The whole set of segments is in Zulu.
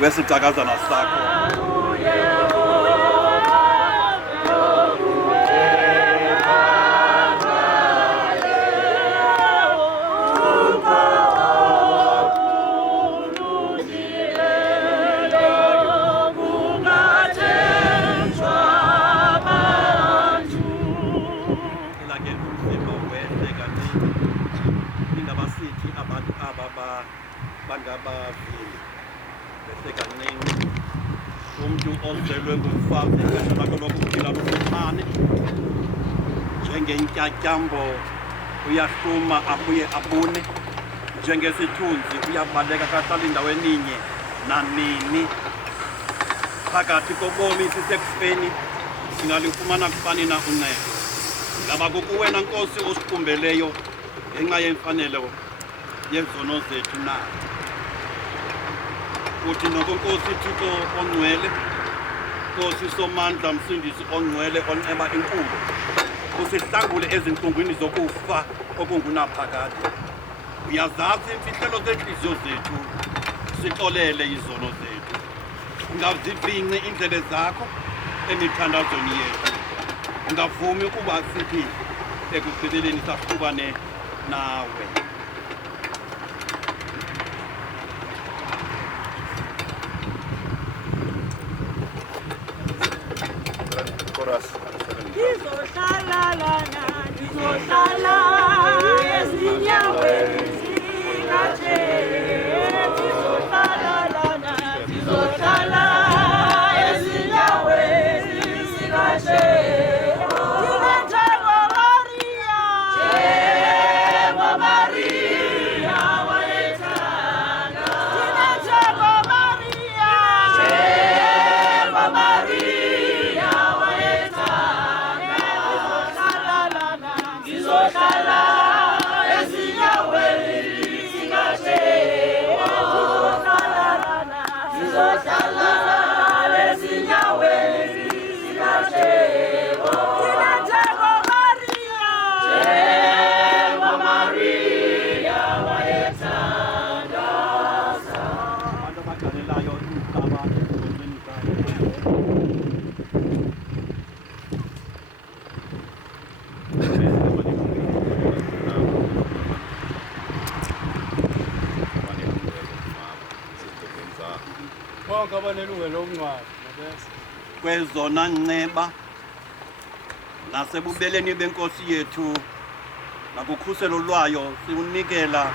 wesitakazana sakho. Bangabavili bese kaningi umuntu ozelwe ngumfazi bese bakolokuphila lokuthane njengentyatyambo uyahluma abuye abune njengesithunzi uyabaleka kahlala endaweni ninye nanini phakathi kobomi sisekufeni singalifumana kufani na uncedo ngaba kukuwena Nkosi osiqumbeleyo ngenxa yemfanelo yezono zethu na uthi noNkosi Thixo ongcwele Nkosi somandla msindisi ongcwele oneba inkulu usihlangule ezinhlungwini zokufa okungunaphakade uyazazi imfihlelo zenhliziyo zethu sixolele izono zethu ungazivinci indlebe zakho emithandazweni yethu ungavumi ukuba sithi ekugqibeleni sahlukane nawe. Kwezona nceba nasebubeleni benkosi yethu nakukhuselo lwayo siunikela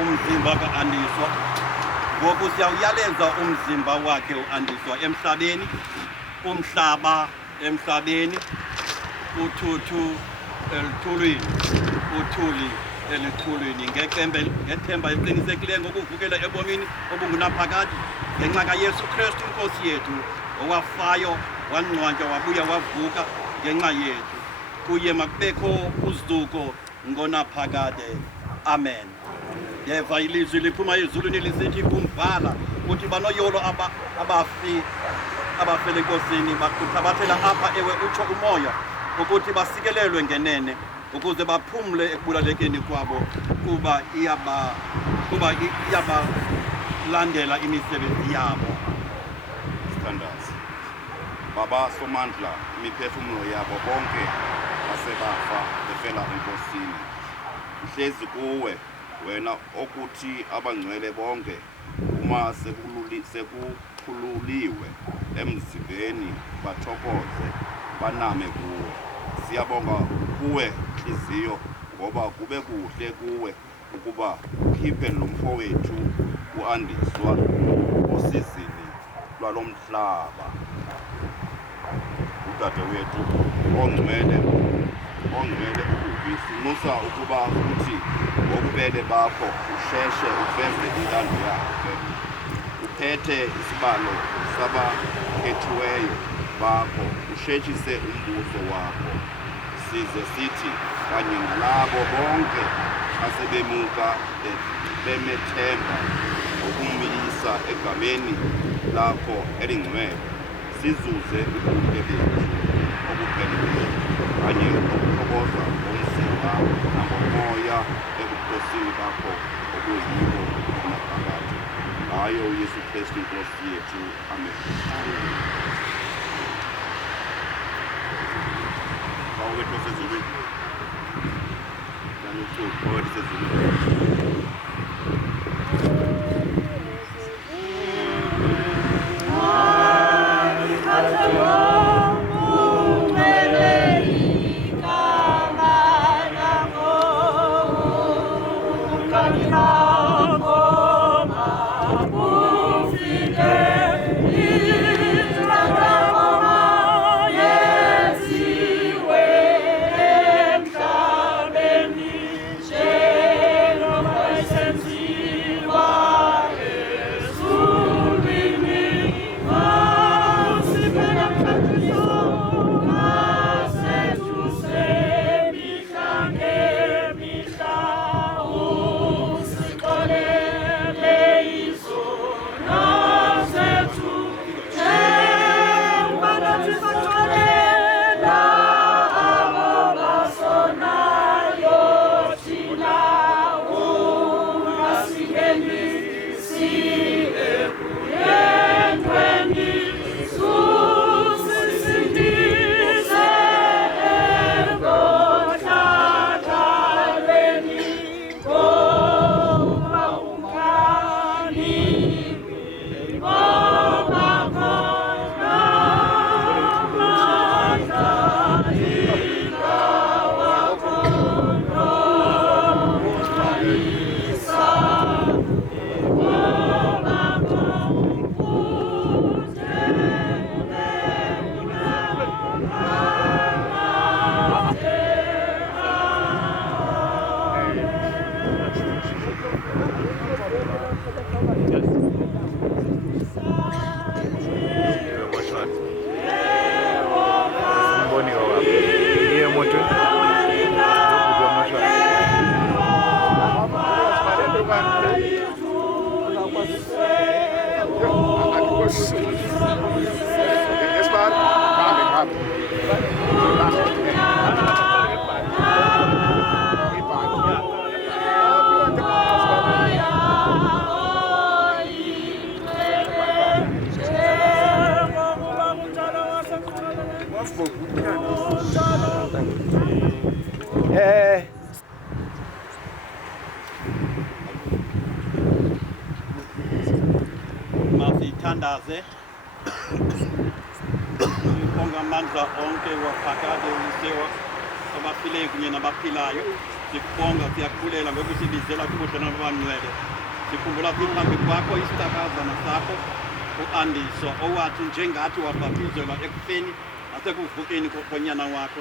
umzimba kaAndiswa ngoku siyawuyalenza umzimba wakhe uAndiswa emhlabeni umhlaba emhlabeni uthuthu elithulwini uthuli elithulwini ngethemba eliqinisekileyo ngokuvukela ebomini obungunaphakade ngenxa kaYesu Kristu Nkosi yethu owafayo wangcwatywa wabuya wavuka ngenxa yethu kuye makubekho uzuko ngonaphakade amen. Yeva ilizwi liphuma ezulwini lisithi kumvala uthi banoyolo abafele Nkosini bakuthabathela apha ewe utsho umoya ukuthi basikelelwe ngenene ukuze baphumle ekubulalekeni kwabo kuba iyabalandela imisebenzi yabo. Standards Baba somandla imiphefumulo yabo bonke basebafa befela enkosini ihlezi kuwe wena okuthi abangcwele bonke uma sekukhululiwe emzimbeni bathokoze baname kuwe. Siyabonga kuwe inhliziyo ngoba kube kuhle kuwe ukuba ukhiphe lo mfowethu uAndiswa osizini lwalomhlaba udade wethu ongcwele ukuvisinusa ukuba uthi ngokubele bakho usheshe uveze intando yakhe uphethe isibalo sabakhethiweyo bakho usheshise umbuso wakho size sithi kanye nalabo bonke asebemuka bemethemba ukumisa egameni lakho elingcwele sizuze ubuhle bethu obupheleleyo kanye nokuthokoza ngomzimba nangomoya ebukhosini bakho obuyibo naphakade ngayo uYesu Kristu inkosi yethu. Amen. Bawethu osezulwini. Bawethu osezulwini. Masithandaze sibonga amandla onke waphakade usewa abafileyo kunye nabaphilayo. Sikubonga, siyakubulela ngokusibizela kubudlelwane babangcwele. Sikhumbula phambi kwakho isitakazana sakho uAndiso owathi njengathi wabhaptizelwa ekufeni nasekuvukeni konyana wakho.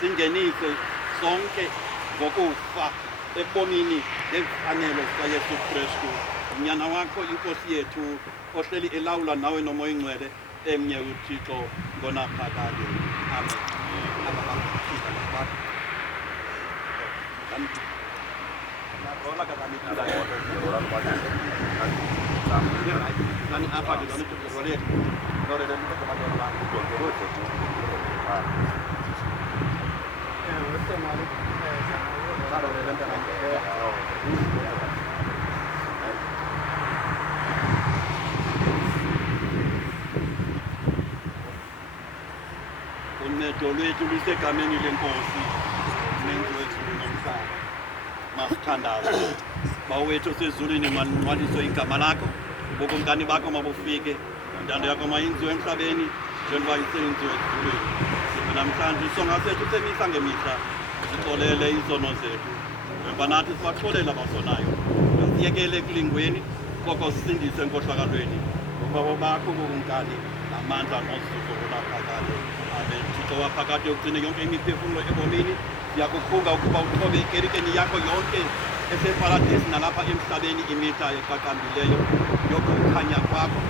Singenise sonke ngokufa ebomini ngezifanelo zikaYesu Kristu, unyana wakho inkosi yethu ohleli elawula nawe nomoya oyingcwele emnye uThixo ngonaphakade. Amen. Uncedo lwethu lusegameni lenkosi umenzi wezulu nomhlaba. Masithandaze bawethu osezulwini, manqwaliso igama lakho, ubukumkani bakho mabufike, intando yakho mayinziwe emhlabeni njengoba isenziwe ezulwini. Namhlanje isonga sethu semihla ngemihla sixolele izono zethu njengoba nathi sibaxolela abasonayo, siyekele ekulingweni koko sisindise enkohlakalweni ngobabo bakho ubukumkani namandla nozuzo olaphakade. Amen. Thixo waphakade ugcine yonke imiphefumulo ebomini, siyakukhunga ukuba uthobe ikerikeni yakho yonke eseparadesi nalapha emhlabeni imihla eqaqambileyo yokukhanya kwakho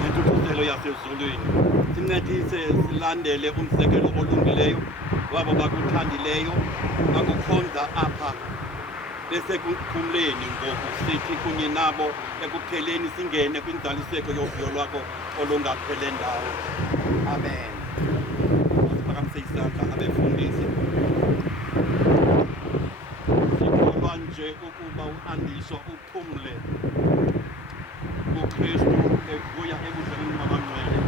nentuthuzelo yasezulwini. Sincedise silandele umzekelo olungileyo wabo bakuthandileyo bakukhonza apha besekuphumleni ngoku sithi kunye nabo ekupheleni singene kwinzaliseko yovuyo lwakho olungaphele ndawo. Amen. Siphakamise isandla abefundisi. Sikholwa nje ukuba uAndiso uphumle uKristu evuya ebudlelweni babangcwele.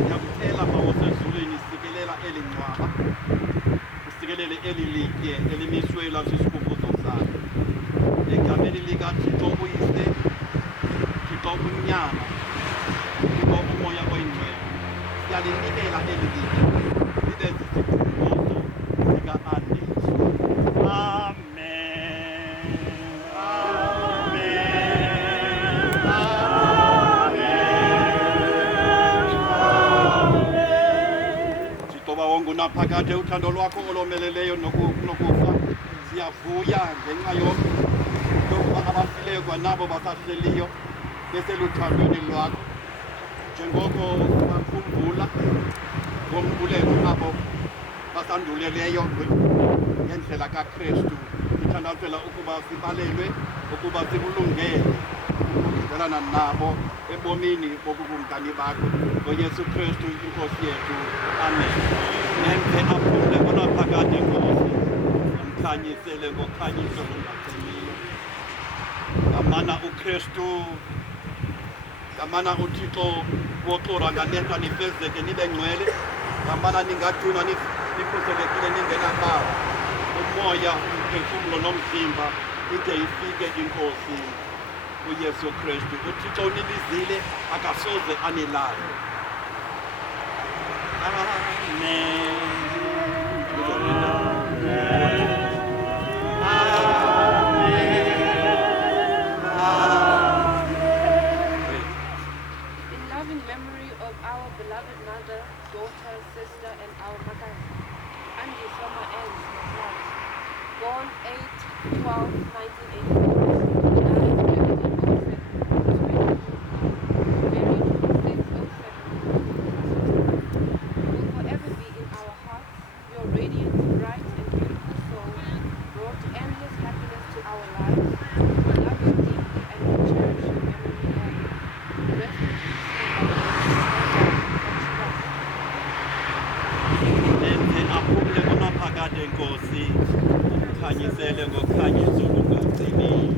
Ngiyakucela mawusezulwini sikelela eli ncwaba, usikelele eli litye elimiswe lasisikhubuzo sakho. Egameni likaThixo uyise, Thixo unyana, Thixo umoya oyingcwele, siyalinikela eli litye libe sisikhumbuzo sika-Andisu. Amen. Unaphakade uthando lwakho olomeleleyo nokufa. Siyavuya ngenxa yokuba abafileyo kwanabo basahleliyo beseluthandweni lwakho. Njengoko bakhumbula ngombulelo abo basanduleleyo ngendlela kaKristu, sithandazela ukuba sibalelwe ukuba sikulungele ukudlelana nabo ebomini bobukumkani bakho ngoYesu Kristu inkosi yethu. Amen. Nempe aphumle kunaphakade Nkosi, umkhanyisele ngokhanyiso olungacimiyo. Ngamana uKristu, ngamana uThixo woxura nganetha nifezeke nibe ngcwele, ngamana ningagcinwa nikhuselekile ningenabawo, umoya, umphefumlo nomzimba, ide ifike inkosi uYesu Kristu. uThixo unibizile akasoze anilahle. In loving memory of our beloved mother, daughter, sister, and our mother, Andy Soma Ends, born 8/12/1984, Nkosi, ukhanyisele ngokhanyiso olungacimiyo.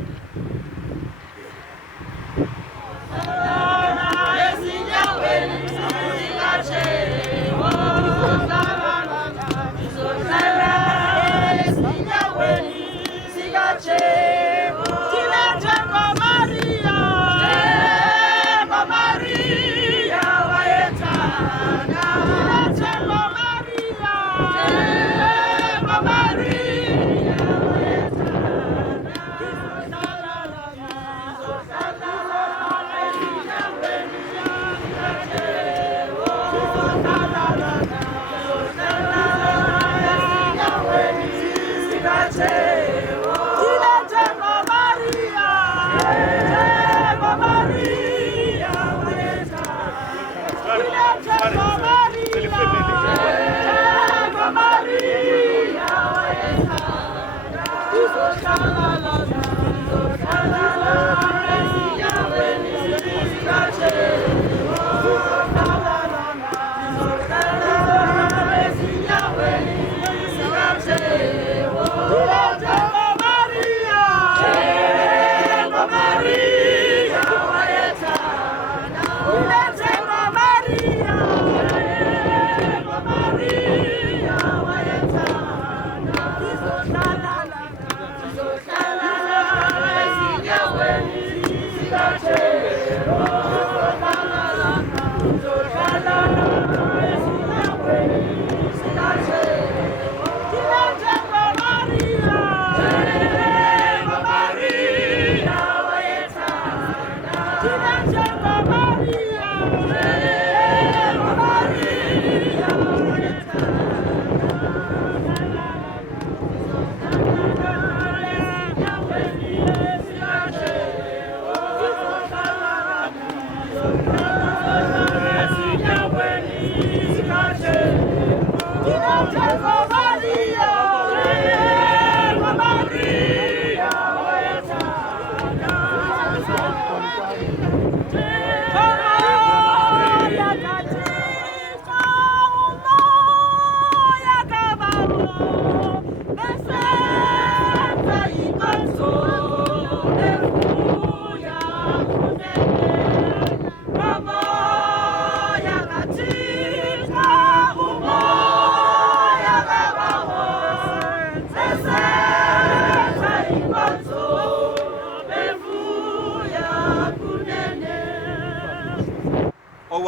Maria,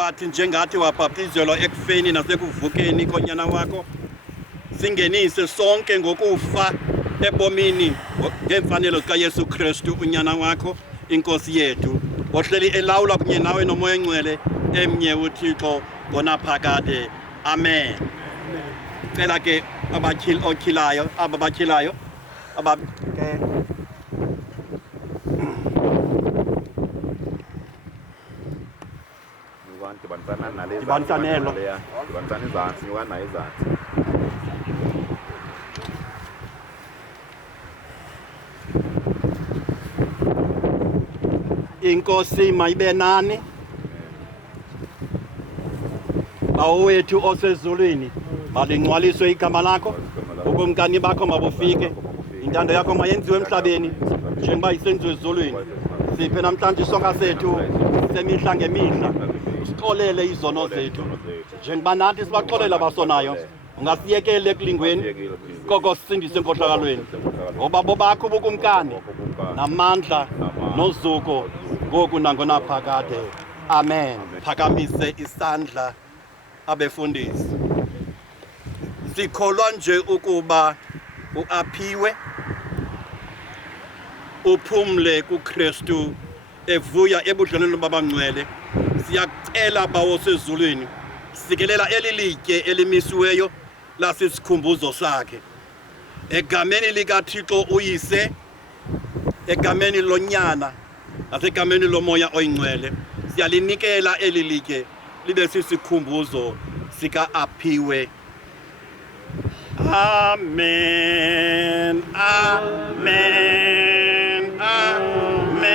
wathi njengathi wabhaptizelwa ekufeni nasekuvukeni konyana wakho, singenise sonke ngokufa ebomini ngemfanelo zikaYesu Kristu unyana wakho inkosi yethu, ohleli elawula kunye nawe nomoya engcwele emnye uThixo ngonaphakade. Amen. Cela ke abakhilayo Dibanisana izantsi, nyuka nayo izantsi. Inkosi mayibe nani. Bawo wethu osezulwini, malingcwaliswe igama lakho, ubukumkani bakho mabufike, intando yakho mayenziwe emhlabeni njengoba isenziwe ezulwini. Siphe namhlanje isonka sethu semihla ngemihla, usixolele izono zethu njengoba nathi sibaxolela abasonayo, ungasiyekele ekulingweni koko sisindise enkohlakalweni, ngoba bobakho ubukumkani namandla nozuko ngoku nangonaphakade. Amen. Phakamise isandla abefundisi. Sikholwa nje ukuba uaphiwe, uphumle kuKristu evuya ebudlelwaneni babangcwele. Siyacela bawo sezulwini, sikelela elilitye elimisiweyo lasisikhumbuzo sakhe, egameni likaThixo uyise, egameni lonyana nasegameni lomoya oyingcwele. Siyalinikela elilitye libe sisikhumbuzo sika-aphiwe. Amen. Amen. Amen.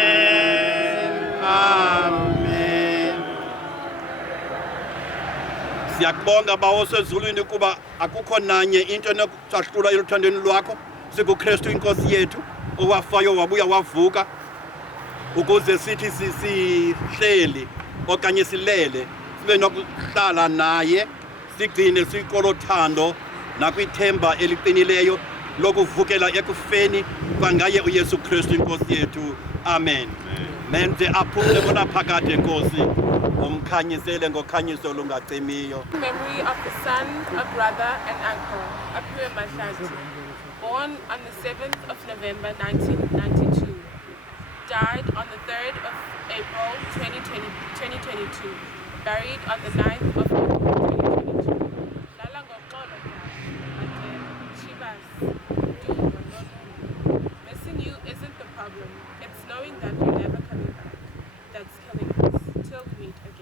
Amen. Siyakubonga bawo sezulwini kuba akukho nanye into enokusahlula eluthandweni lwakho, sikuKristu inkosi yethu owafayo wabuya wavuka ukuze sithi sihleli okanye silele sibe nokuhlala naye, sigcine sikolothando nakwithemba eliqinileyo lokuvukela ekufeni kwangaye uYesu Kristu inkosi yethu. Amen. Menze aphumle bonaphakade Nkosi, umkhanyisele ngokhanyiso olungacimiyo. Memory of the son, a brother, and uncle, Aphiwe Mahlatsi, born on the 7th of November 1992, died on the 3rd of April 2022, buried on the 9th of April 2022. Lala ngoxolo Ate, Chivas, Dumo, no. Missing you isn't the problem. It's knowing that you're never coming back that's killing us till we meet again.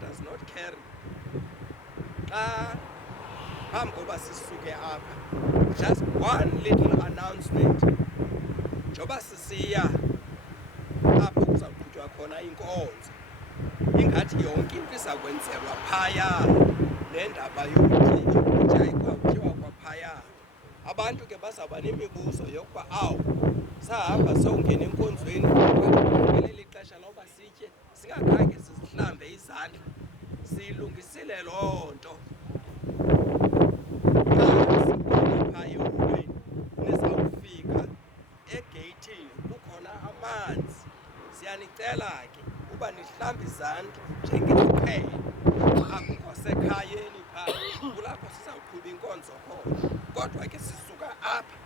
Does not carry. Just one little announcement. Joba sisiya apho kuzaqhutywa khona inkonzo. Ingathi yonke into izakwenzelwa phaya. Nendaba yokutya ikutyiwa kwaphaya. Abantu ke bazawuba nemibuzo yokuba awu sahamba songena enkonzweni ngeleli xesha loba sitye singakhange sizihlambe izandla. Silungisile loo nto. Nisawufika egeyithini kukhona amanzi. Siyanicela ke uba nihlambe izandla njengesiqhelo. Akukho sekhayeni phaa, kulapho sizawuqhuba inkonzo khona. Kodwa ke sisuka apha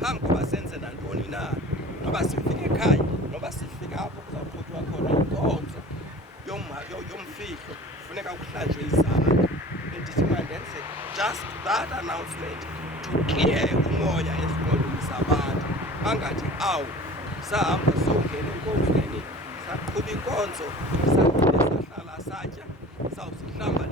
phambi koba senze nantoni na. Noba sifike ekhaya, noba sifika apho kuzawuqhutywa khona inkonzo yomfihlo, funeka kuhlanjwe izandla. Ndithi mandenze just that announcement to clear umoya ezingqondweni zabantu. Angathi awu sahamba songena enkonzweni, saqhuba inkonzo, sahlala satya, sawusihlamba